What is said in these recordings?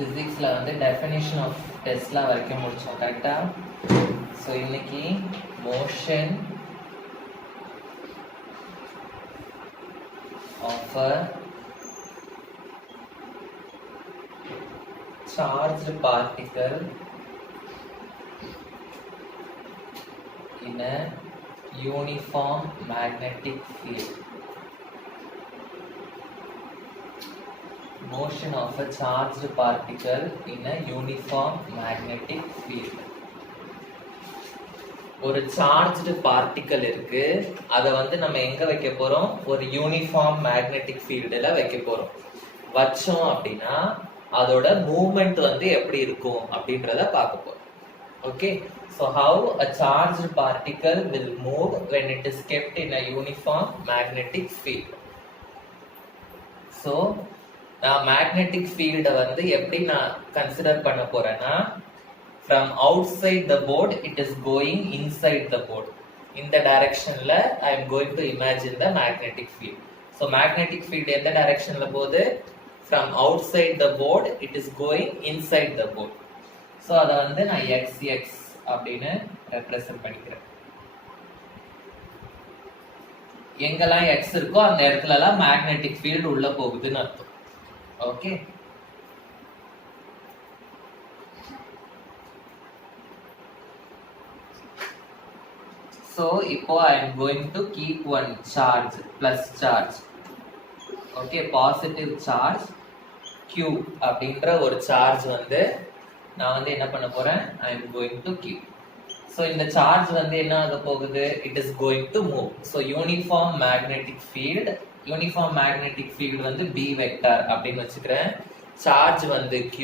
physicsல வந்து definition of Tesla வரைக்கும் முடிச்சோம் கரெக்டா. ஸோ இன்னைக்கு motion of a charged particle in a uniform magnetic field. Motion of a charged particle in a uniform magnetic field. ஒரு charged particle இருக்கு, அதை வந்து நம்ம எங்க வைக்க போறோம், ஒரு யூனிஃபார்ம் மேக்னெட்டிக் ஃபீல்டுல வைக்க போறோம். வச்சோம் அப்படின்னா அதோட மூவ்மெண்ட் வந்து எப்படி இருக்கும் அப்படின்றத பார்க்க போறோம். Okay, so how a charged particle will move when it is kept in a uniform magnetic field. so நான் மேக்னெட்டிக் ஃபீல்டை வந்து எப்படி நான் கன்சிடர் பண்ண போறேன்னா, from outside the board it is going inside the board. இந்த டைரக்ஷன்ல I am going to imagine the magnetic field. so magnetic field எந்த டைரக்ஷன்ல போகுது, from outside the board it is going inside the board. so அத வந்து நான் xx அப்படினு ரெப்ரசன்ட் பண்ணிக்கிறேன். எங்கெல்லாம் x இருக்கோ அந்த இடத்துலலாம் magnetic field உள்ள போகுதுன்னு அர்த்தம். ஓகே, so இப்போ I am going to keep one charge, plus charge. okay, positive charge q அப்படின்ற ஒரு சார்ஜ் வந்து நான் வந்து என்ன பண்ண போறேன், I am going to keep. so இந்த சார்ஜ் வந்து என்ன ஆக போகுது, it is going to move. so uniform magnetic field வந்து b vector அப்படின்னு வச்சுக்கிறேன். சார்ஜ் வந்து q,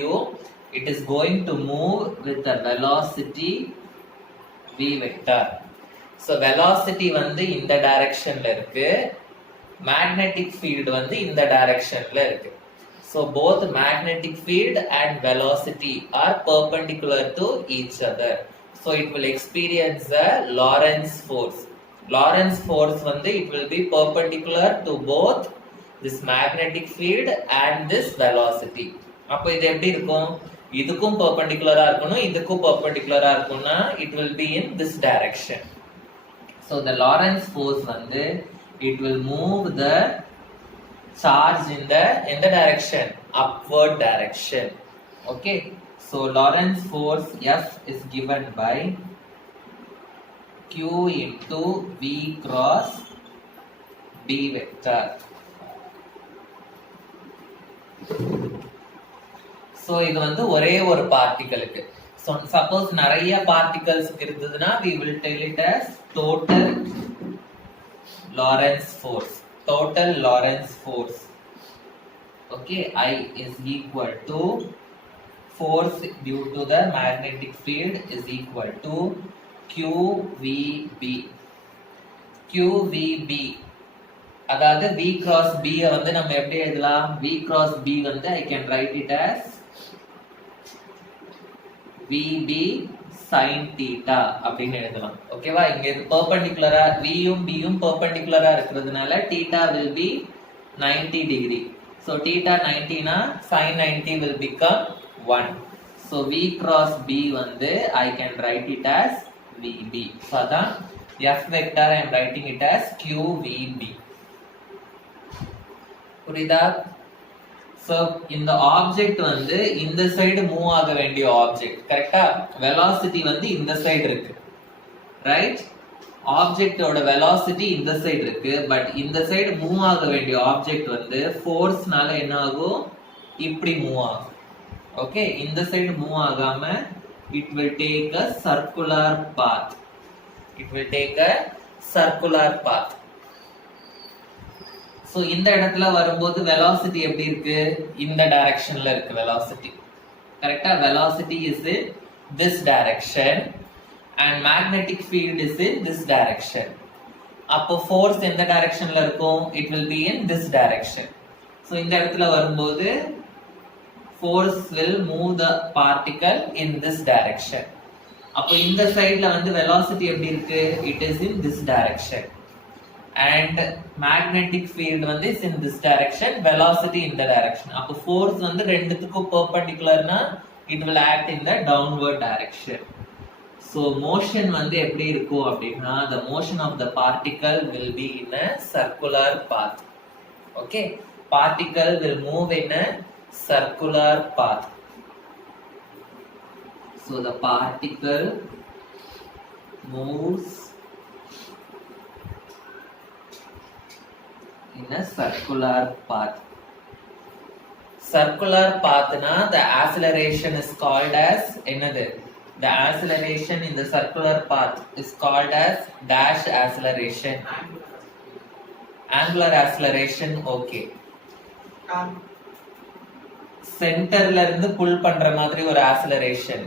it is going to move with a velocity v vector. so velocity வந்து இந்த டைரக்ஷன்ல இருக்கு, magnetic field வந்து இந்த டைரக்ஷன்ல இருக்கு. so both magnetic field and velocity are perpendicular to each other. so it will experience the Lorentz force. Lorentz force வந்து it will be perpendicular to both this magnetic field and this velocity. அப்போ இது எப்படி இருக்கும், இதுக்கும் perpendicular இருக்கணும், இதுக்கும் perpendicular இருக்கும்னா it will be in this direction. so the Lorentz force வந்து it will move the charge in the direction, upward direction. okay, so Lorentz force F is given by q into v cross b vector. so இது வந்து ஒரே ஒரு பார்ட்டிகளுக்கு. so suppose நிறைய பார்ட்டிகல்ஸ் இருந்ததுன்னா we will tell it as total Lorentz force. okay, I is equal to force due to the magnetic field is equal to QVB. அதாவது v cross b வந்து நம்ம எப்படி எழுதலாம், v cross b வந்து I can write it as VB sin theta அப்படின்னு எழுதலாம். ஓகேவா, இங்க இது பெர்பெண்டிகுலரா v யும் b யும் பெர்பெண்டிகுலரா இருக்கிறதுனால theta will be 90 degree. so theta 90 னா sin 90 will become 1. so v cross b வந்து I can write it as VB. so அதான் F vector I am writing it as QVB. புரியுதா? so இந்த ஆப்ஜெக்ட் வந்து இந்த சைடு மூவ் ஆக வேண்டிய ஆப்ஜெக்ட், கரெக்டா? வெலாசிட்டி வந்து இந்த சைடு இருக்கு, ரைட்? ஆப்ஜெக்டோட வெலாசிட்டி இந்த சைடு இருக்கு, பட் இந்த சைடு மூவ் ஆக வேண்டிய ஆப்ஜெக்ட் வந்து ஃபோர்ஸ்னால என்ன ஆகும், இப்படி மூவ் ஆகும். ஓகே, இந்த சைடு மூவ் ஆகாம it will take a circular path. so இந்த இடத்துல வரும்போது velocity எப்படி இருக்கு, இந்த டைரக்ஷன்ல இருக்கு velocity, கரெக்ட்டா? velocity is in this direction and magnetic field is in this direction. அப்போ force எந்த டைரக்ஷன்ல இருக்கும், it will be in this direction. so இந்த இடத்துல வரும்போது force will move the particle in this direction. அப்போ இந்த சைடுல வந்து velocity எப்படி இருக்கு, it is in this direction and magnetic field வந்து is in this direction, velocity in the direction. அப்போ ஃபோர்ஸ் வந்து ரெண்டுத்துக்கும் பெர்பெண்டிகுலர்னா it will act in the downward direction. So motion வந்து எப்படி இருக்கும் அப்படின்னா the motion of the particle will be in a circular path. Okay, particle will move in a circular path. So the particle moves in a circular path. Circular path na the acceleration is called as another. The acceleration in the circular path is called as dash acceleration. Angular acceleration, okay. சென்டர்ல இருந்து புல் பண்ற மாதிரி ஒரு ஆக்சலரேஷன்.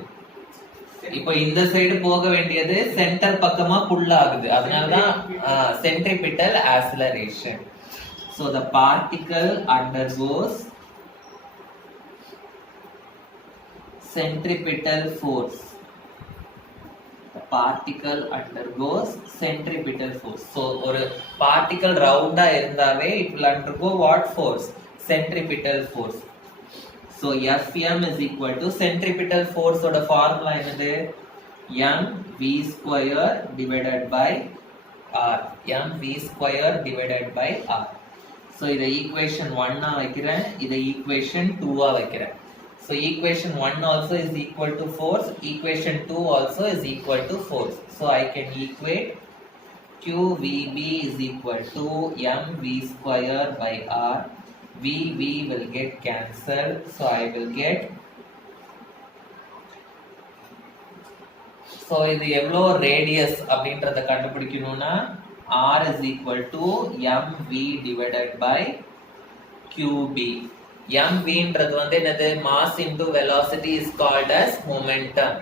இப்போ இந்த சைடு போக வேண்டியது சென்டர் பக்கமா புல் ஆகுது, அதனாலதான் centripetal acceleration. So the particle undergoes centripetal force. The particle undergoes centripetal force. So ஒரு particle ரவுண்டா இருந்தாவே it will undergo what force? Centripetal force. So Fm is equal to centripetal force ஓட ஃபார்முலா என்னது? mv square divided by r. mv square divided by r. So இத equation 1 ஆ வைக்கிறேன், இத equation 2 ஆ வைக்கிறேன். So equation 1 also is equal to force, equation 2 also is equal to force. So I can equate qvb is equal to mv square by r. vv will get cancelled, so I will get, so இது எவ்வளோ radius அப்படின்றத கண்டுபிடிக்கணும்னா r is equal to mv divided by qb. mvன்றது வந்து என்னது? mass into velocity is called as momentum.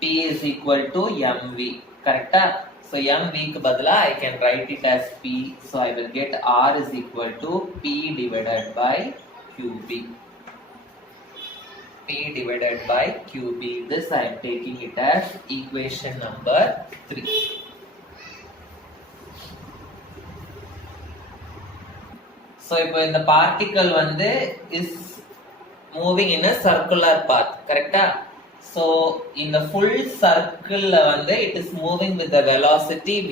p is equal to mv, கரெக்டா? So mv க்கு பதிலா I can write it as p, so I will get r is equal to p divided by qb. p divided by qb. This I am taking it as equation number 3. So இப்போ இந்த particle வந்து is moving in a circular path, கரெக்டா? So in the full circle வந்து it is moving with the velocity v.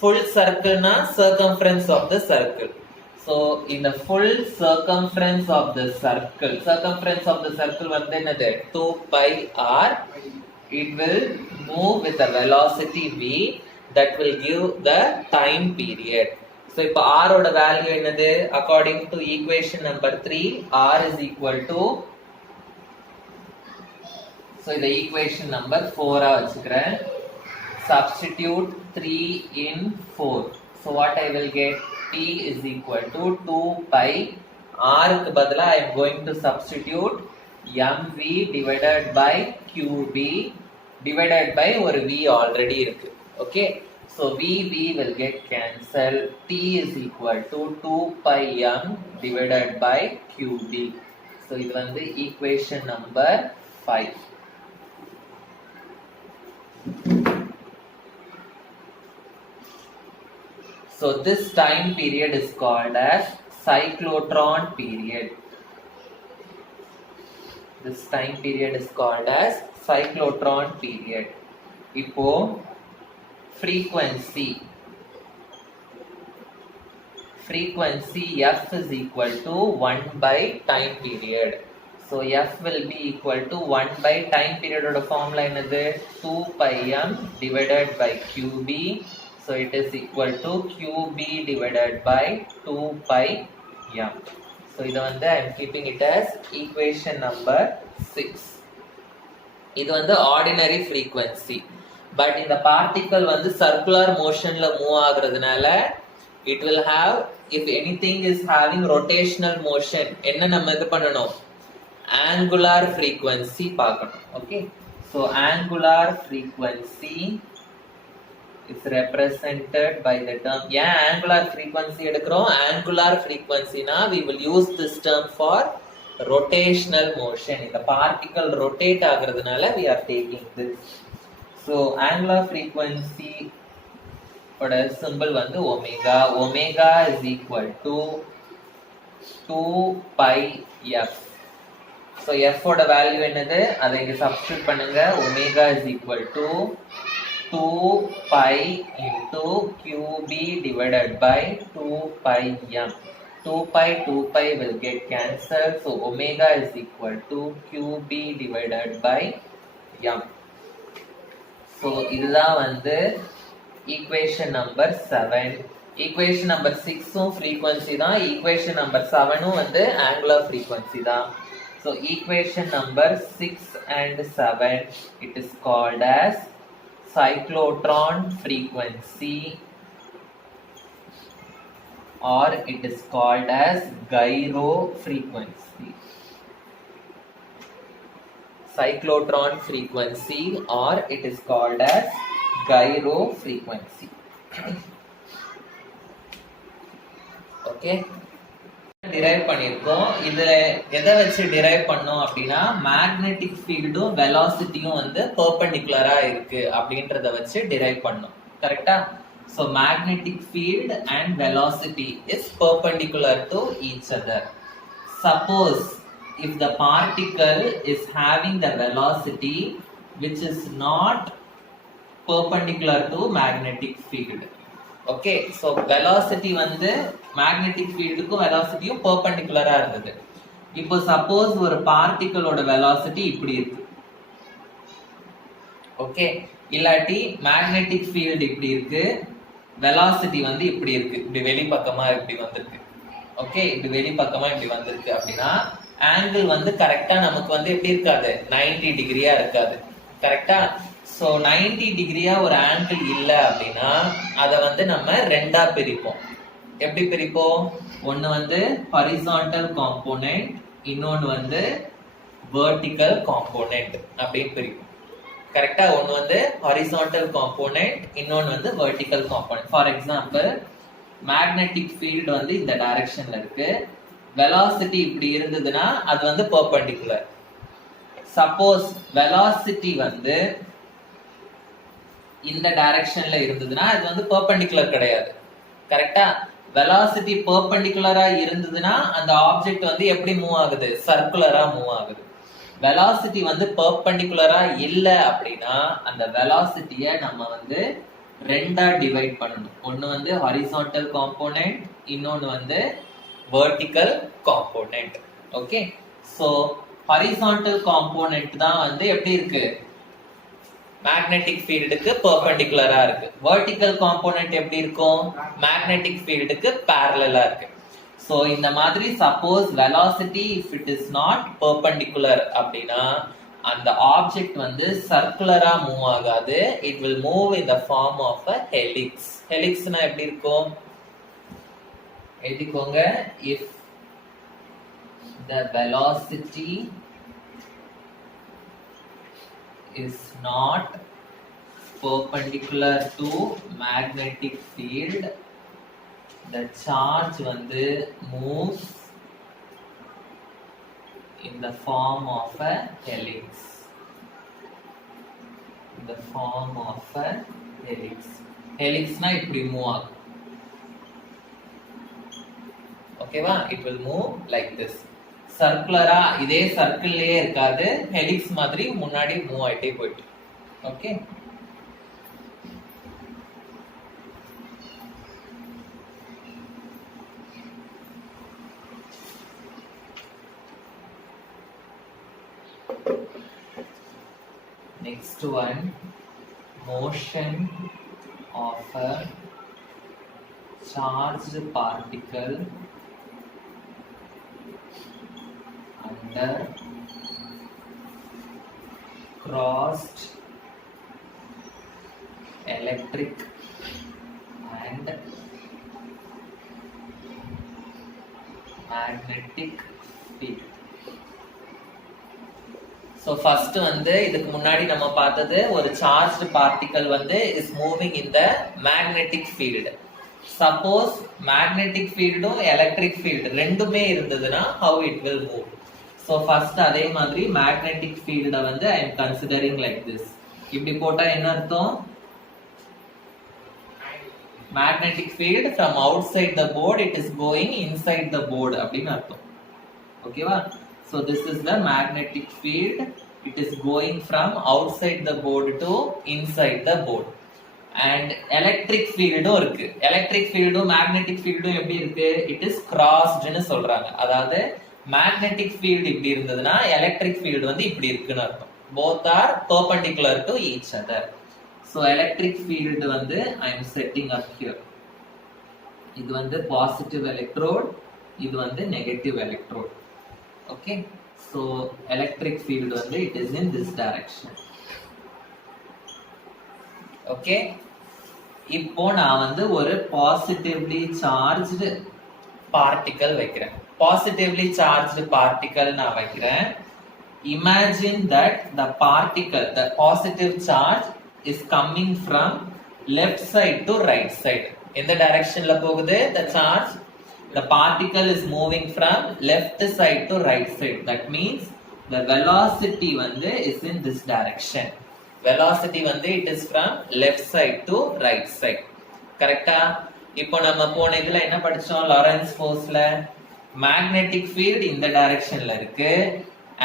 Full circle na circumference of the circle. So in the full circumference of the circle, circumference of the circle வந்து என்னது? 2 pi r. It will move with the velocity v, that will give the time period. So இப்போ r ஓட வேல்யூ என்னது? According to equation number 3, r is equal to, so இந்த equation number 4 ஆ வச்சுக்கிறேன். Substitute 3 in 4. So what I will get? t is equal to 2 pi. r க்கு பதிலா I am going to substitute mv divided by qb divided by ஒரு v already இருக்கு. Okay. So v will get cancelled. t is equal to 2 pi m divided by qb. So இது வந்து equation number 5. So this time period is called as cyclotron period. This time period is called as cyclotron period. இப்போ frequency f is equal to 1 by time period. So f will be equal to 1 by time period oda formula என்னது? 2 pi m divided by qb. So it is equal to qb divided by 2 pi m. So இத வந்து I am keeping it as equation number 6. இது வந்து ordinary frequency. But in the particle வந்து circular motionல move ஆகுறதுனால it will have, if anything is having rotational motion, என்ன நம்ம இது பண்ணணும்? Angular frequency பார்க்கணும். Okay. So angular frequency is represented by the term. Yeah, angular frequency எடுக்கிறோம். Angular frequency na we will use this term for rotational motion. இந்த particle rotate ஆகுறதுனால we are taking this. So angular frequency ஓட சிம்பிள் வந்து omega. Omega is equal to 2 pi f. So f ஓட வேல்யூ என்னது, அதை இங்க சப்ஸ்டிட் பண்ணுங்க. Omega is equal to 2 pi into qb divided by 2 pi m. 2 pi will get cancelled. So omega is equal to qb divided by m. So இதுதான் வந்து equation number 7. equation number 6 frequency தான். equation number 7 வந்து angular frequency தான். So equation number 6 and 7, it is called as cyclotron frequency, or it is called as gyro frequency. Cyclotron frequency, or it is called as gyro frequency. Okay, derive பண்ணிருக்கோம். இதுல எதை வச்சு derive பண்ணோம் அப்படின்னா, magnetic ஃபீல்டும் வெலாசிட்டியும் வந்து பெர்பெண்டிகுலரா இருக்கு அப்படின்றத வச்சு derive பண்ணோம். கரெக்டா? So magnetic field and velocity is perpendicular to each other. Suppose if the particle is having the velocity which is not perpendicular to magnetic field. Okay, so velocity வந்து magnetic fieldக்கும் velocityயும் perpendicular-ஆ இருந்தது. இப்போ suppose ஒரு பார்ட்டிகளோட velocity இப்படி இருக்கு. ஓகே, இல்லாட்டி magnetic field இப்படி இருக்கு, velocity வந்து இப்படி இருக்கு, இப்படி வெளிப்பக்கமா இப்படி வந்திருக்கு. ஓகே, இப்படி வெளிப்பக்கமா இப்படி வந்திருக்கு அப்படின்னா ஆங்கிள் வந்து கரெக்டா நமக்கு வந்து எப்படி இருக்காது, 90 டிகிரியா இருக்காது. கரெக்டா? ஸோ 90 டிகிரியா ஒரு ஆங்கிள் இல்லை அப்படின்னா அதை வந்து நம்ம ரெண்டா பிரிப்போம். எப்படி பிரிப்போம்? ஒன்று வந்து ஹாரிசான்டல் காம்போனன்ட், இன்னொன்று வந்து வெர்டிக்கல் காம்போனன்ட் அப்படின்னு பிரிப்போம். கரெக்டா? ஒன்று வந்து ஹாரிசான்டல் காம்போனன்ட், இன்னொன்று வந்து vertical component. For example, magnetic field வந்து இந்த டைரக்ஷன்ல இருக்கு, வெலாசிட்டி இப்படி இருந்ததுன்னா அது வந்து பெர்பெண்டிகுலர். சப்போஸ் வெலாசிட்டி வந்து இந்த டைரக்ஷன்ல இருந்ததுன்னா அது வந்து பெர்பெண்டிகுலர் கிடையாது. கரெக்டா? வெலாசிட்டி பெர்பெண்டிகுலரா இருந்ததுன்னா அந்த ஆப்ஜெக்ட் வந்து எப்படி மூவ் ஆகுது, சர்க்குலரா மூவ் ஆகுது. வெலாசிட்டி வந்து பெர்பெண்டிகுலரா இல்ல அப்படின்னா அந்த வெலாசிட்டியை நம்ம வந்து ரெண்டா டிவைட் பண்ணணும். ஒன்னு வந்து ஹாரிசான்டல் காம்போனன்ட், இன்னொன்னு வந்து vertical component. Okay, so horizontal component தான் வந்து எப்படி இருக்கு, மேக்னெட்டிக் ஃபீல்டுக்கு பெர்பெண்டிகுலரா இருக்கு. வெர்டிக்கல் காம்போனன்ட் எப்படி இருக்கும், மேக்னெட்டிக் ஃபீல்டுக்கு parallel-ஆ இருக்கு. சோ இந்த மாதிரி suppose velocity if it is not perpendicular அப்படின்னா அந்த ஆப்ஜெக்ட் வந்து சர்க்குலரா மூவ் ஆகாது. It will move in the form of a helix. ஹெலிக்ஸ்னா எப்படி இருக்கும் எழுதிக்கோங்க. If the velocity is not perpendicular to magnetic field, the charge வந்து moves in the form of a helix. In the form of a helix. Helixனா இப்படி மூவ் ஆகும். ஓகேவா? it will move like this. சர்க்குலரா இதே சர்க்கிள்லயே இருக்காது, ஹெலிக்ஸ் மாதிரி முன்னாடி மூவ் ஆயிட்டே போயிட்டு. Okay, next one, motion of a charged particle under crossed electric and magnetic field. So first வந்து இதுக்கு முன்னாடி நம்ம பார்த்தது ஒரு charged particle வந்து is moving in the magnetic field. Suppose magnetic fieldum electric field ரெண்டுமே இருந்ததுன்னா how it will move. So first அதே மாதிரி magnetic field வந்து I am considering like this. இப்படி போட்டா என்ன அர்த்தம், magnetic field from outside the board it is going inside the board அப்படின்னு அர்த்தம். ஓகேவா? So this is the magnetic field. It is going from outside the board to inside the board. And electric field இருக்கு. electric field magnetic field எப்படி இருக்கு? It is crossed னு சொல்றாங்க. அதாவது magnetic field இப்படி இருந்ததுன்னா electric field வந்து இப்படி இருக்குன்னு அர்த்தம். Both are perpendicular to each other. So electric field வந்து I am setting up here. இது வந்து positive electrode, இது வந்து negative electrode. Okay, so electric field வந்து it is in this direction. Okay, இப்போ நான் வந்து ஒரு positively charged particle வைக்கிறேன். Positively charged particle நான் வைக்கிறேன். Imagine that the particle, the positive charge is coming from left side to right side. In the direction la போகுது the charge, the particle is moving from left side to right side. That means the velocity வந்து is in this direction. Velocity வந்து it is from left side to right side. கரெக்ட்டா? இப்போ நம்ம போன இதுல என்ன படிச்சோம்? Lorentz forceல magnetic field இந்த directionல இருக்கு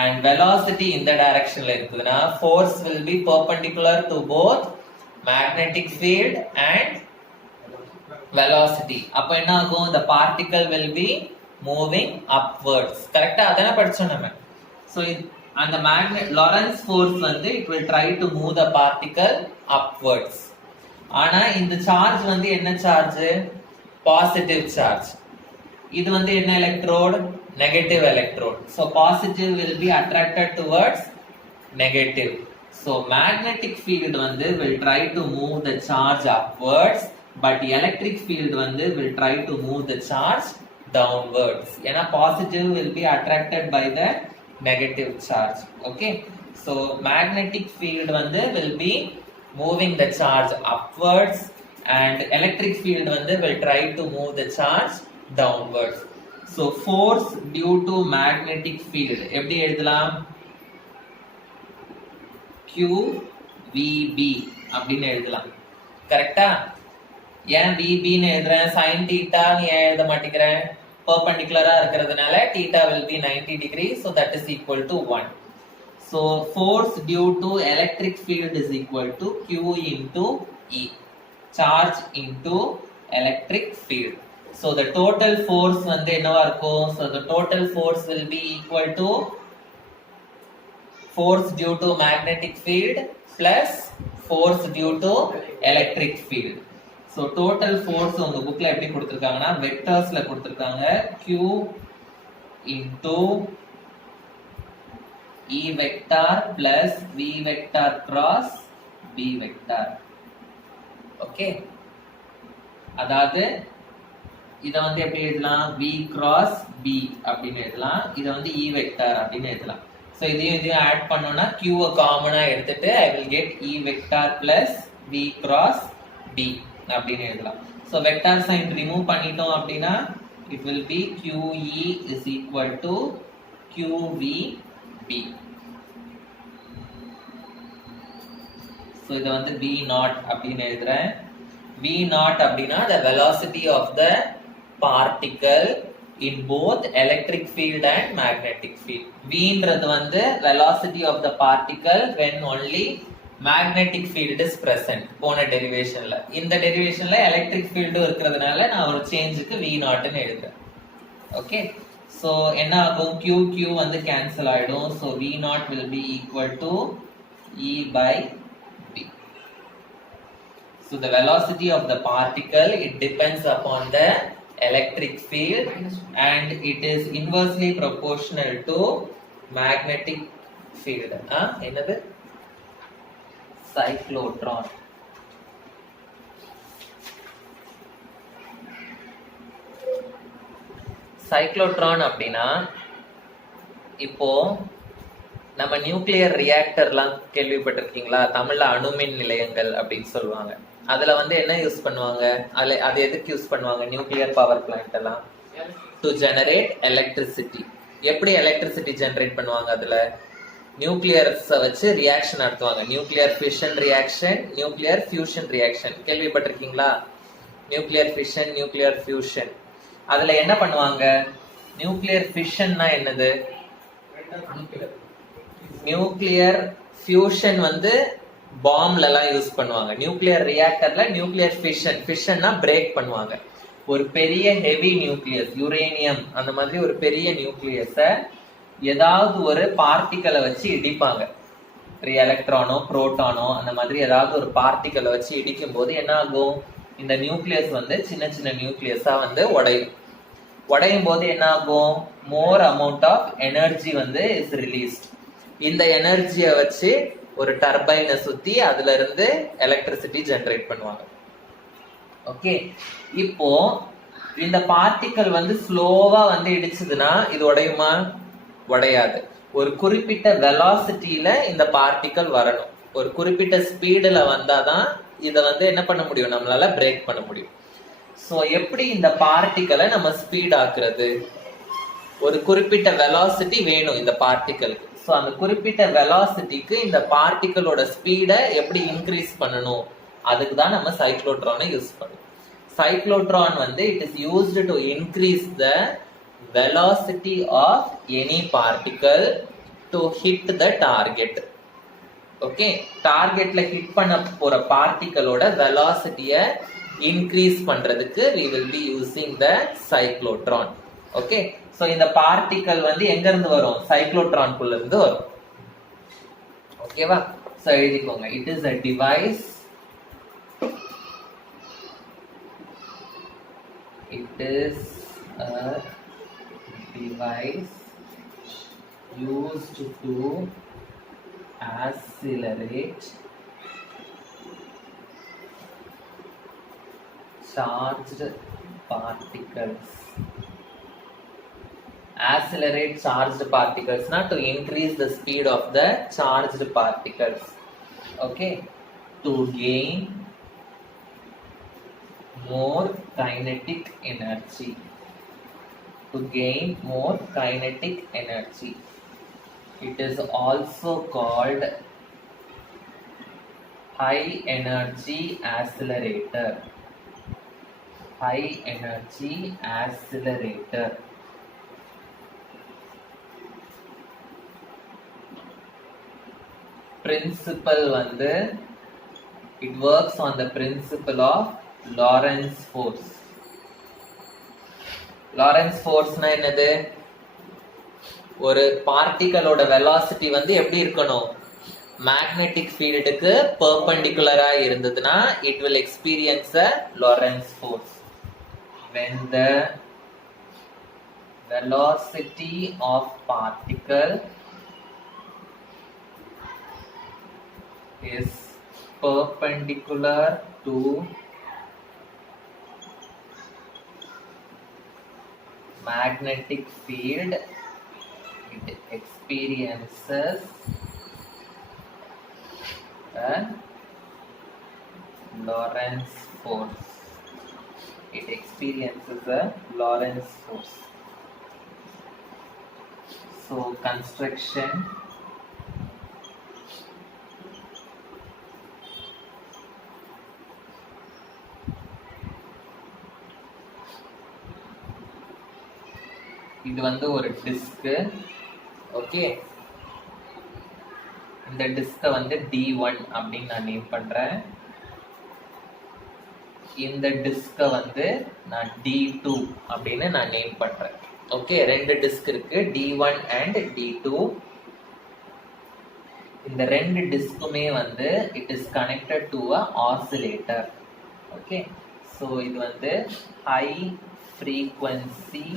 and velocity இந்த directionல இருக்குதுன்னா force will be perpendicular to both magnetic field and velocity. அப்ப என்ன ஆகும்? The particle will be moving upwards. கரெக்ட்டா? அதானே படிச்சோம் நம்ம. So அந்த Lorentz force வந்து it will try to move the particle upwards. ஆனா இந்த சார்ஜ் வந்து என்ன சார்ஜ்? Positive charge. இது வந்து என்ன electrode? Negative electrode. So positive will be attracted towards negative. So magnetic field வந்து will try to move the charge upwards, but electric field வந்து will try to move the charge downwards. ஏன்னா positive will be attracted by the negative charge. Okay, so magnetic field வந்து will be moving the charge upwards and electric field வந்து will try to move the charge downwards. So force due to magnetic field எப்படி எழுதலாம்? QVB அப்படின்னு எழுதலாம். கரெக்ட்டா? ஏன் VB ன்னு எழுதுறேன்? sin theta ன்னு ஏன் எழுத மாட்டேங்கிறேன்? perpendicular இருக்கிறதுனால theta will be 90 degrees, so that is equal to 1. So force due to electric field is equal to Q into E, charge into electric field. So the total force வந்து என்னவா இருக்கும்? So the total force will be equal to force due to magnetic field plus force due to electric field. So total force உங்க புக்ல எப்படி கொடுத்திருக்காங்கன்னா வெக்டர்ஸ்ல கொடுத்திருக்காங்க. Q into E vector plus V vector cross B vector. Okay, அதாவது இத வந்து எப்படி எழுதலாம்? V cross B அப்படின்னு எழுதலாம். இத வந்து E vector அப்படின்னு எழுதலாம். So இதையும் ஆட் பண்ணோம்னா Q வை காமனா எடுத்துட்டு I will get E vector plus V cross B அப்படின்னு எழுதலாம். So vector sign remove பண்ணிட்டோம் அப்படின்னா it will be QE is equal to QVB. So இத வந்து V naught அப்படின்னு எழுதுறேன். V naught அப்படின்னா the velocity of the particle in both electric field and magnetic field. V ன்றது வந்து velocity of the particle when only magnetic field is present. போன டெரிவேஷன்ல இந்த டெரிவேஷன்ல எலக்ட்ரிக் ஃபீல்டும் இருக்கிறதுனால நான் ஒரு சேஞ்சுக்கு V naught ன்னு எழுதுறேன். ஓகே, சோ என்ன ஆகும்? Q வந்து கேன்சல் ஆயிடும். So V naught will be equal to E by B. So the velocity of the particle it depends upon the electric field and it is inversely proportional to magnetic field. என்னது? cyclotron. cyclotron அப்படின்னா இப்போ நம்ம நியூக்ளியர் ரியாக்டர்லாம் கேள்விப்பட்டிருக்கீங்களா? தமிழ்ல அணுமின் நிலையங்கள் அப்படின்னு சொல்லுவாங்க. அதுல வந்து என்ன யூஸ் பண்ணுவாங்க? அது எதுக்கு யூஸ் பண்ணுவாங்க? நியூக்ளியர் பவர் பிளான்ட் எல்லாம் டு ஜெனரேட் எலக்ட்ரிசிட்டி. எப்படி எலக்ட்ரிசிட்டி ஜெனரேட் பண்ணுவாங்க? அதுல நியூக்ளியர்ஸை வச்சு ரியாக்ஷன் நடத்துவாங்க. Nuclear fission reaction, nuclear fusion reaction கேள்விப்பட்டிருக்கீங்களா? Nuclear fission, nuclear fusion. அதுல என்ன பண்ணுவாங்க? நியூக்ளியர் ஃபிஷன்னா என்னது? நியூக்ளியர் ஃபியூஷன் வந்து பாம்ல எல்லாம் யூஸ் பண்ணுவாங்க. நியூக்ளியர் ரியாக்டர்ல நியூக்ளியர் ஃபிஷன், ஃபிஷன்னா பிரேக் பண்ணுவாங்க. ஒரு பெரிய ஹெவி நியூக்ளியஸ், யுரேனியம் அந்த மாதிரி ஒரு பெரிய நியூக்ளியஸ ஏதாவது ஒரு பார்ட்டிக்கலை வச்சு இடிப்பாங்க. எலக்ட்ரானோ புரோட்டானோ அந்த மாதிரி ஏதாவது ஒரு பார்ட்டிக்கலை வச்சு இடிக்கும் போது என்ன ஆகும்? இந்த நியூக்ளியஸ் வந்து சின்ன சின்ன நியூக்ளியஸா வந்து உடையும் போது என்ன ஆகும்? மோர் அமௌண்ட் ஆஃப் எனர்ஜி வந்து இஸ் ரிலீஸ்ட். இந்த எனர்ஜியை வச்சு ஒரு டர்பைனை சுத்தி அதுல இருந்து எலக்ட்ரிசிட்டி ஜெனரேட் பண்ணுவாங்க. ஓகே, இப்போ இந்த பார்ட்டிக்கல் வந்து ஸ்லோவா வந்து இடிச்சதுன்னா இது உடையுமா? உடையாது. ஒரு குறிப்பிட்ட வெலாசிட்டியில இந்த பார்ட்டிக்கல் வரணும். ஒரு குறிப்பிட்ட ஸ்பீடுல வந்தாதான் இதை வந்து என்ன பண்ண முடியும்? நம்மளால பிரேக் பண்ண முடியும். சோ எப்படி இந்த பார்ட்டிக்கலை நம்ம ஸ்பீட் ஆக்குறது? ஒரு குறிப்பிட்ட வெலாசிட்டி வேணும் இந்த பார்ட்டிக்கலுக்கு. ஸோ அந்த குறிப்பிட்ட வெலாசிட்டிக்கு இந்த பார்ட்டிக்கலோட ஸ்பீடை எப்படி இன்க்ரீஸ் பண்ணணும்? அதுக்கு தான் நம்ம சைக்ளோட்ரானை யூஸ் பண்ணுவோம். சைக்ளோட்ரான் வந்து it is used to increase the velocity of any particle to hit the target. Okay, டார்கெட்ல ஹிட் பண்ண போற பார்ட்டிக்கலோட வெலாசிட்டியை இன்க்ரீஸ் பண்றதுக்கு we will be using the cyclotron. Okay, so இந்த பார்ட்டிக்கல் வந்து எங்க இருந்து வரும்? சைக்ளோட்ரான் குள்ள இருந்து வரும். ஓகேவா? சோ எழுதிக்கோங்க. It is a device. It is a device used to accelerate charged particles. Accelerate charged particles not to increase the speed of the charged particles. Okay, to gain more kinetic energy. To gain more kinetic energy. It is also called high energy accelerator. High energy accelerator. Principle வந்து it works on the principle of Lorentz force. Lorentz ஃபோர்ஸ்னா என்னது? ஒரு பார்ட்டிக்கலோட வெலாசிட்டி வந்து எப்படி இருக்கணும்? மேக்னெட்டிக் ஃபீல்டுக்கு பெர்பெண்டிகுலரா இருந்ததுன்னா it will experience a Lorentz force. When the velocity of particle is perpendicular to magnetic field, it experiences a Lorentz force. It experiences a Lorentz force. So construction. இது வந்து ஒரு டிஸ்க். ஓகே, இந்த டிஸ்கை வந்து D1 அப்படின்னு நான் நேம் பண்றேன். இந்த டிஸ்கை வந்து நான் D2 அப்படின்னு நான் நேம் பண்றேன். ஓகே, ரெண்டு டிஸ்க் இருக்கு, D1 and D2. இந்த ரெண்டு டிஸ்க்குமே வந்து it is connected to a oscillator. Okay, so இது வந்து high frequency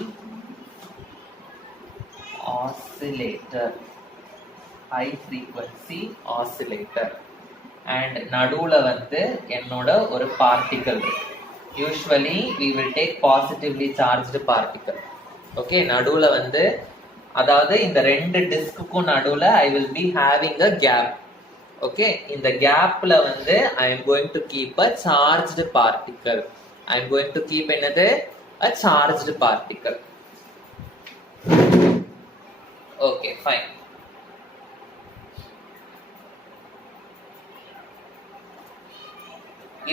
oscillator. High frequency oscillator. And நடுவுல வந்து என்னோட ஒரு பார்ட்டிக்கல் இருக்கு. Usually we will take positively charged particle. Okay, நடுவுல வந்து அதாவது இந்த ரெண்டு டிஸ்க்குக்கும் நடுவுல I will be having a gap. Okay, இந்த கேப்ல வந்து I am going to keep a charged particle. I am going to keep என்னது? A charged particle. Okay, fine.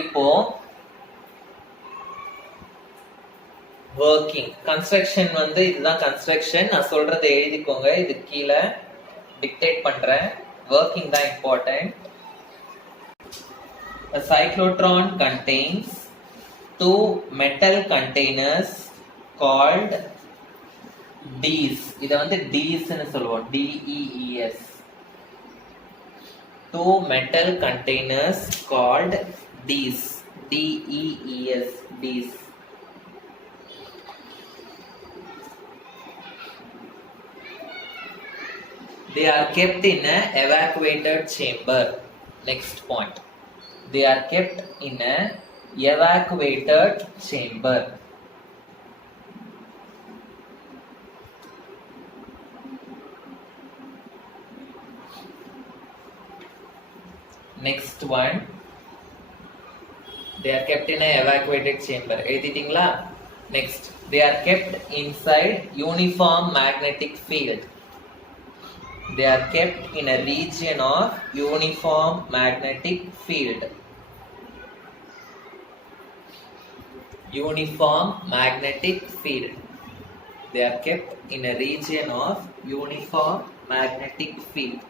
இப்போ working construction வந்து இதுதான் construction. நான் சொல்றதை எழுதிக்கோங்க, இது கீழே டிக்டேட் பண்றேன். working தான் important. A cyclotron contains two metal containers called Ds. இத வந்து Ds ன்னு சொல்லுவோம், DEES. Two metal containers called Ds, DEES, Ds. They are kept in a evacuated chamber. Next point. They are kept in a evacuated chamber. Next one. They are kept in a evacuated chamber. எழுதிட்டீங்களா? Next. They are kept inside uniform magnetic field. They are kept in a region of uniform magnetic field. Uniform magnetic field. They are kept in a region of uniform magnetic field.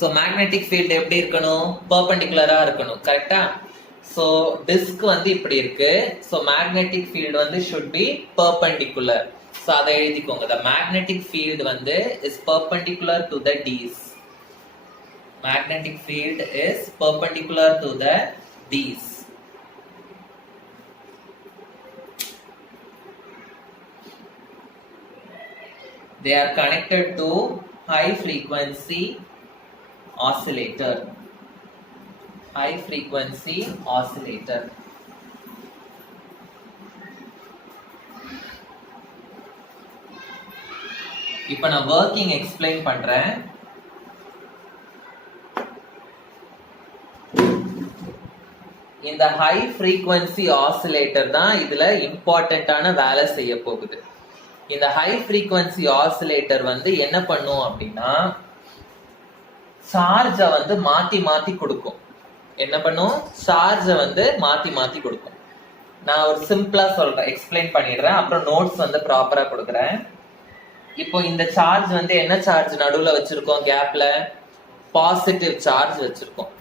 So magnetic field எப்படி இருக்கணும்? perpendicular-ஆ இருக்கணும், கரெக்ட்டா? So disk வந்து இப்படி இருக்கு. So magnetic field வந்து should be perpendicular. So அதை எழுதிக்கோங்க. The magnetic field வந்து is perpendicular to the Ds. Magnetic field is perpendicular to the Ds. They are connected to high frequency oscillator. High frequency oscillator. இப்ப நான் working explain பண்றேன். இந்த high frequency oscillator தான் இதுல இம்பார்ட்டன்டான வேலை செய்ய போகுது. இந்த high frequency oscillator வந்து என்ன பண்ணும் அப்படின்னா சார்ஜ வந்து மாத்தி மாத்தி கொடுக்கும். என்ன பண்ணும்? சார்ஜ வந்து மாத்தி மாத்தி கொடுக்கும். நான் ஒரு சிம்பிளா சொல்றேன், எக்ஸ்பிளைன் பண்ணிடுறேன், அப்புறம் நோட்ஸ் வந்து ப்ராப்பரா கொடுக்குறேன். இப்போ இந்த சார்ஜ் வந்து என்ன சார்ஜ் நடுவுல வச்சிருக்கோம்? கேப்ல பாசிட்டிவ் சார்ஜ் வச்சிருக்கோம்.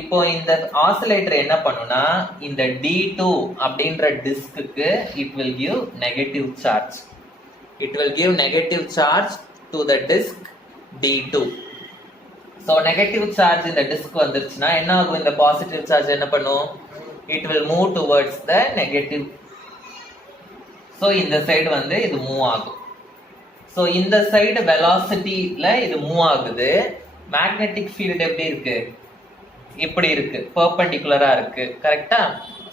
இப்போ இந்த ஆசிலேட்டர் என்ன பண்ணுனா இந்த D2 அப்படின்ற disc it will give negative charge. It will give negative charge to the disk D2. So negative charge இந்த டிஸ்க் வந்துருச்சுன்னா என்ன ஆகும்? இந்த பாசிட்டிவ் சார்ஜ் என்ன பண்ணும்? It will move towards the negative. So இந்த சைடு வந்து இது மூவ் ஆகும். So இந்த சைடு வெலாசிட்டில இது மூவ் ஆகுது. மேக்னெட்டிக் ஃபீல்ட் எப்படி இருக்கு? இப்படி இருக்கு, பெர்பெண்டிகுலரா இருக்கு, கரெக்ட்டா?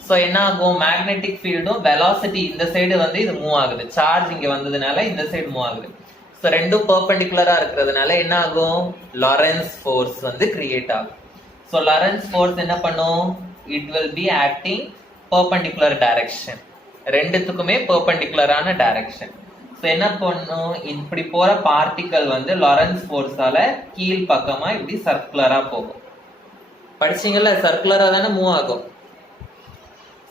சோ என்ன ஆகும்? மேக்னெட்டிக் ஃபீல்டும் வெலாசிட்டி இந்த சைடு வந்து இது மூவ் ஆகுது. சார்ஜ் இங்க வந்ததுனால இந்த சைடு மூவ் ஆகுது. சோ ரெண்டும் பெர்பெண்டிகுலரா இருக்கிறதுனால என்ன ஆகும்? லாரன்ஸ் ஃபோர்ஸ் வந்து கிரியேட் ஆகும். சோ லாரன்ஸ் ஃபோர்ஸ் என்ன பண்ணும்? It will be acting perpendicular direction. ரெண்டுத்துக்குமே பெர்பெண்டிகுலரான டைரக்ஷன். சோ என்ன பண்ணும்? இப்படி போற பார்ட்டிகல் வந்து லாரன்ஸ் ஃபோர்ஸால கீழ் பக்கமா இப்படி சர்க்குலரா போகும். படிச்சீங்கல்ல, சர்க்குலரா தானே மூவ் ஆகும்.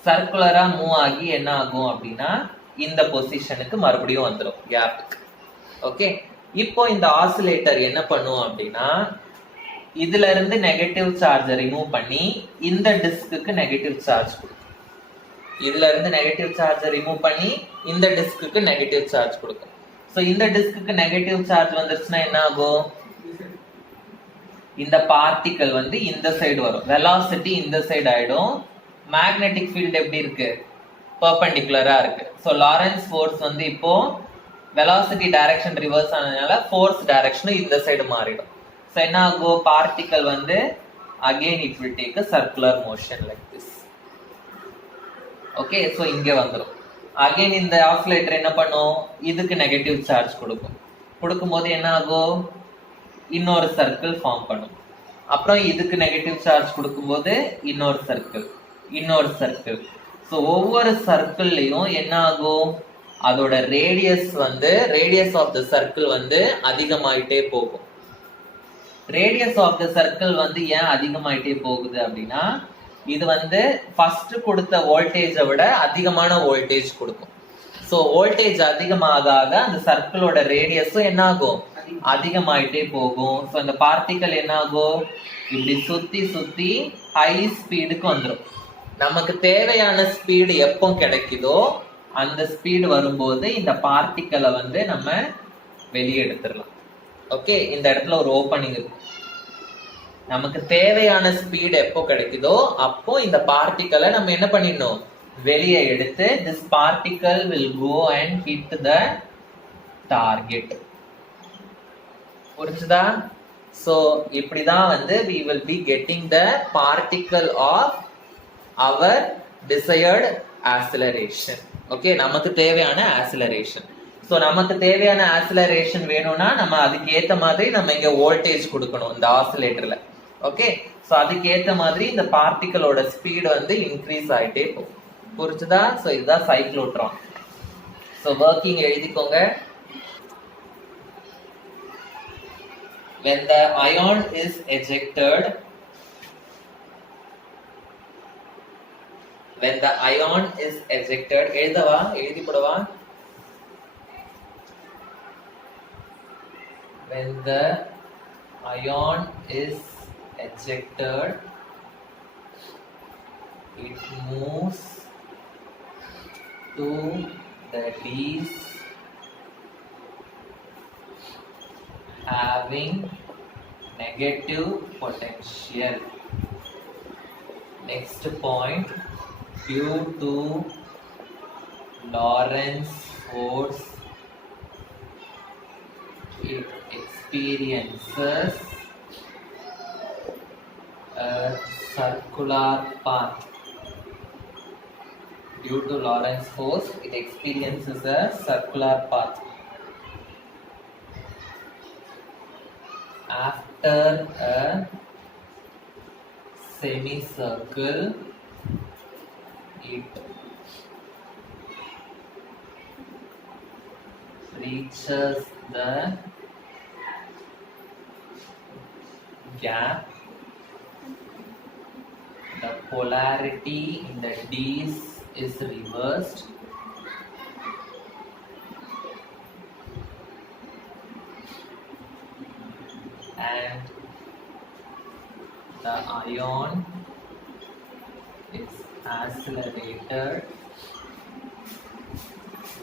சர்க்குலரா மூவ் ஆகி என்ன ஆகும் அப்படின்னா இந்த பொசிஷனுக்கு மறுபடியும் வந்துடும், கேப்புக்கு. ஓகே, இப்போ இந்த ஆசிலேட்டர் என்ன பண்ணும் அப்படின்னா இதுல இருந்து நெகட்டிவ் சார்ஜை ரிமூவ் பண்ணி இந்த டிஸ்க்கு நெகட்டிவ் சார்ஜ் கொடுக்கும். இதுல இருந்து நெகட்டிவ் சார்ஜை ரிமூவ் பண்ணி இந்த டிஸ்க்கு நெகட்டிவ் சார்ஜ் கொடுக்கும். சோ இந்த டிஸ்க்கு நெகட்டிவ் சார்ஜ் வந்துருச்சுன்னா என்ன ஆகும்? இந்த பார்ட்டிகல் வந்து இந்த சைடு வரும், வெலாசிட்டி இந்த சைடு ஆயிடும். மேக்னெட்டிக் ஃபீல்ட் எப்படி இருக்கு? பெர்பெண்டிகுலரா இருக்கு. சோ லாரன்ஸ் ஃபோர்ஸ் வந்து இப்போ வெலாசிட்டி டைரக்ஷன் ரிவர்ஸ் ஆனதுனால ஃபோர்ஸ் டைரக்ஷன் இந்த சைடு மாறிடும். சோ என்ன ஆகும்? பார்ட்டிகல் வந்து again it will take a circular motion like this. Okay, so இங்க வந்துரும். அகைன் இந்த ஆசிலேட்டர் என்ன பண்ணும்? இதுக்கு நெகட்டிவ் சார்ஜ் கொடுக்கும். கொடுக்கும்போது என்ன ஆகும்? இன்னொரு சர்க்கிள் ஃபார்ம் பண்ணும். அப்புறம் இதுக்கு நெகட்டிவ் சார்ஜ் கொடுக்கும்போது இன்னொரு சர்க்கிள், இன்னொரு சர்க்கிள். ஸோ ஒவ்வொரு சர்க்கிள்லையும் என்ன ஆகும்? அதோட ரேடியஸ் வந்து ரேடியஸ் ஆஃப் த சர்க்கிள் வந்து அதிகமாயிட்டே போகும். ரேடியஸ் ஆஃப் த சர்க்கிள் வந்து ஏன் அதிகமாயிட்டே போகுது அப்படின்னா இது வந்து ஃபர்ஸ்ட் கொடுத்த வோல்டேஜை விட அதிகமான வோல்டேஜ் கொடுக்கும். ஸோ வோல்டேஜ் அதிகமாக அந்த சர்க்கிளோட ரேடியஸும் என்ன ஆகும், அதிகமாயிட்டே போகும். ஸோ அந்த பார்ட்டிக்கல் என்ன ஆகும், இப்படி சுத்தி சுத்தி ஹை ஸ்பீடுக்கு வந்துடும். நமக்கு தேவையான ஸ்பீடு எப்போ கிடைக்குதோ அந்த ஸ்பீடு வரும்போது இந்த பார்ட்டிக்கலை வந்து நம்ம வெளியே எடுத்துடலாம். ஓகே, இந்த இடத்துல ஒரு ஓப்பனிங் இருக்கு. நமக்கு தேவையான ஸ்பீடு எப்போ கிடைக்குதோ அப்போ இந்த பார்ட்டிக்கலை நம்ம என்ன பண்ணிடணும், வெளியே எடுத்து this particle will go and hit the target. புரிஞ்சுதா? so இப்படிதான் வந்து we will be getting the particle of our desired acceleration. Okay, நமக்கு தேவையான acceleration. so நமக்கு தேவையான acceleration வேணும்னா நம்ம அதுக்கு ஏத்த மாதிரி நம்ம இங்க வோல்டேஜ் கொடுக்கணும் இந்த ஆசிலேட்டர்ல. ஓகே, சோ அதுக்கு ஏத்த மாதிரி இந்த பார்ட்டிகளோட ஸ்பீட் வந்து இன்க்ரீஸ் ஆயிட்டே போகும். புரிஞ்சுதா? சோ இதுதான் சைக்ளோட்ரான். சோ வர்க்கிங் எழுதிக்கோங்க. when the ion is ejected, when the ion is ejected, எழுதவா, எழுதி போடவா. when the ion is ejected, it moves to the D's having negative potential. Next point, due to Lorentz force, it experiences a circular path. Due to Lorentz force, it experiences a circular path. After a semicircle, it reaches the gap. The polarity in the D's is reversed. And the ion is accelerated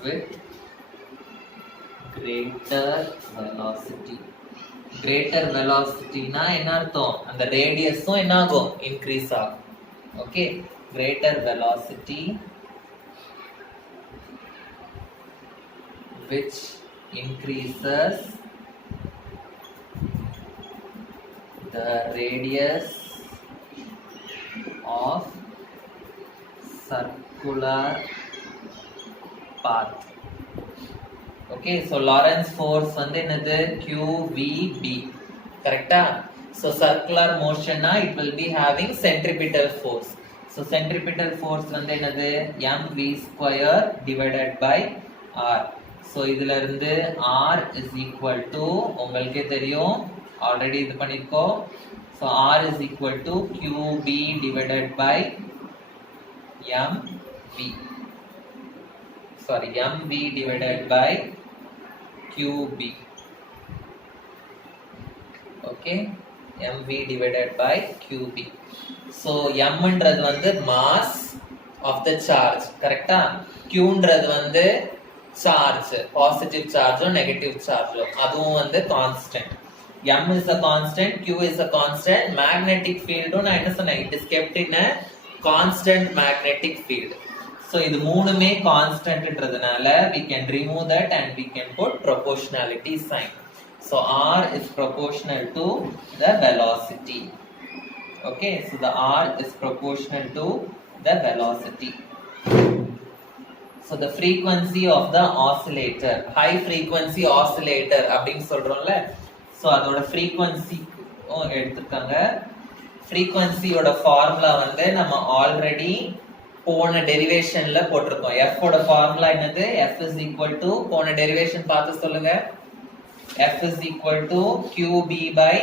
with greater velocity. Greater velocity na enna artham, and the radius enna agum, increase agum. Okay, greater velocity which increases the radius of circular path. Okay, so Lorentz force வந்து என்னது, QVB, correctா? so circular motion na it will be having centripetal force. so centripetal force வந்து என்னது, mv square divided by r. so இதுல இருந்து r is equal to, உங்களுக்கே தெரியும், already இது பண்ணிருக்கோம். so r is equal to qb divided by mv, sorry, mv divided by qb. okay, mv divided by qb. so m ன்றது வந்து mass of the charge, கரெக்ட்டா? q ன்றது வந்து charge, positive charge or negative charge, அதுவும் வந்து constant. m is a constant, q is a constant. magnetic field na enna sonna, it is kept in a constant magnetic field. so இது மூணுமே constant ன்றதுனால we can remove that and we can put proportionality sign. so r is proportional to the velocity. okay, so the r is proportional to the velocity. so the frequency of the oscillator, high frequency oscillator அப்படினு சொல்றோம்ல, so அதோட frequency எடுத்துட்டாங்க. frequency ஓட ஃபார்முலா வந்து நம்ம ஆல்ரெடி போன டெரிவேஷன்ல போட்டிருக்கோம். f ஓட ஃபார்முலா என்னது, f is equal to, போன டெரிவேஷன் பார்த்து சொல்லுங்க, f is equal to qb by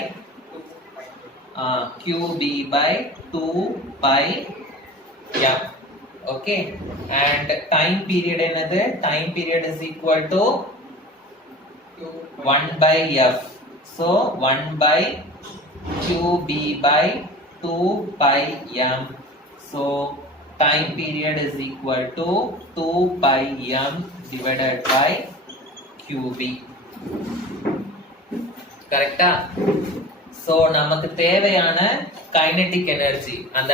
qb by 2 pi m. Okay, and time period என்னது? Time period is equal to 1 by f. So 1 by qb by 2 pi m. So time period is equal to 2 pi m divided by qb. கரெக்டா? So நமக்கு தேவையான kinetic energy அந்த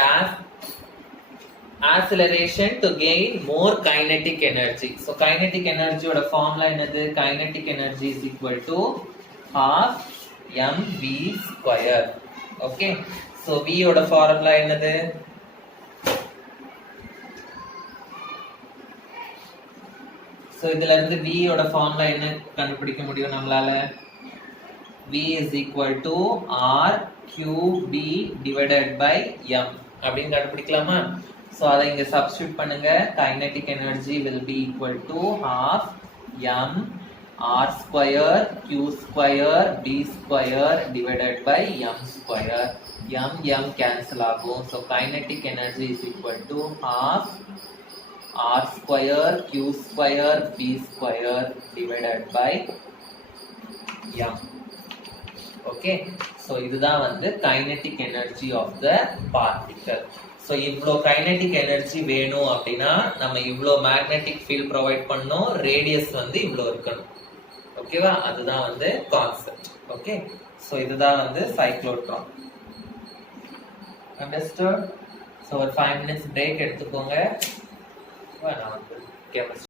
acceleration to gain more kinetic energy. So kinetic energy ஓட formula என்னது? Kinetic energy is equal to half mv square. Okay, so v ஓட formula என்னது? So இதுல இருந்து v ஓட formula என்ன கண்டுபிடிக்க முடியும் நம்மளால? v is equal to r qb divided by m அப்படின்னு கண்டுபிடிக்கலாமா? So அதை இங்க substitute பண்ணுங்க. Kinetic energy will be equal to half m r square q square b square divided by m square. M cancel ஆகும். So kinetic energy is equal to half r square q square b square divided by m. Okay, so இதுதான் வந்து kinetic energy of the particle. So இவ்ளோ kinetic energy வேணும் அப்படின்னா நம்ம இவ்ளோ magnetic field provide பண்ணோம், radius வந்து இவ்ளோ இருக்கணும். ஓகேவா? அதுதான் வந்து கான்செப்ட். ஓகே, so இதுதான் வந்து cyclotron. Understood? So ஒரு 5 minutes break எடுத்துக்கோங்க. நான் வந்து chemistry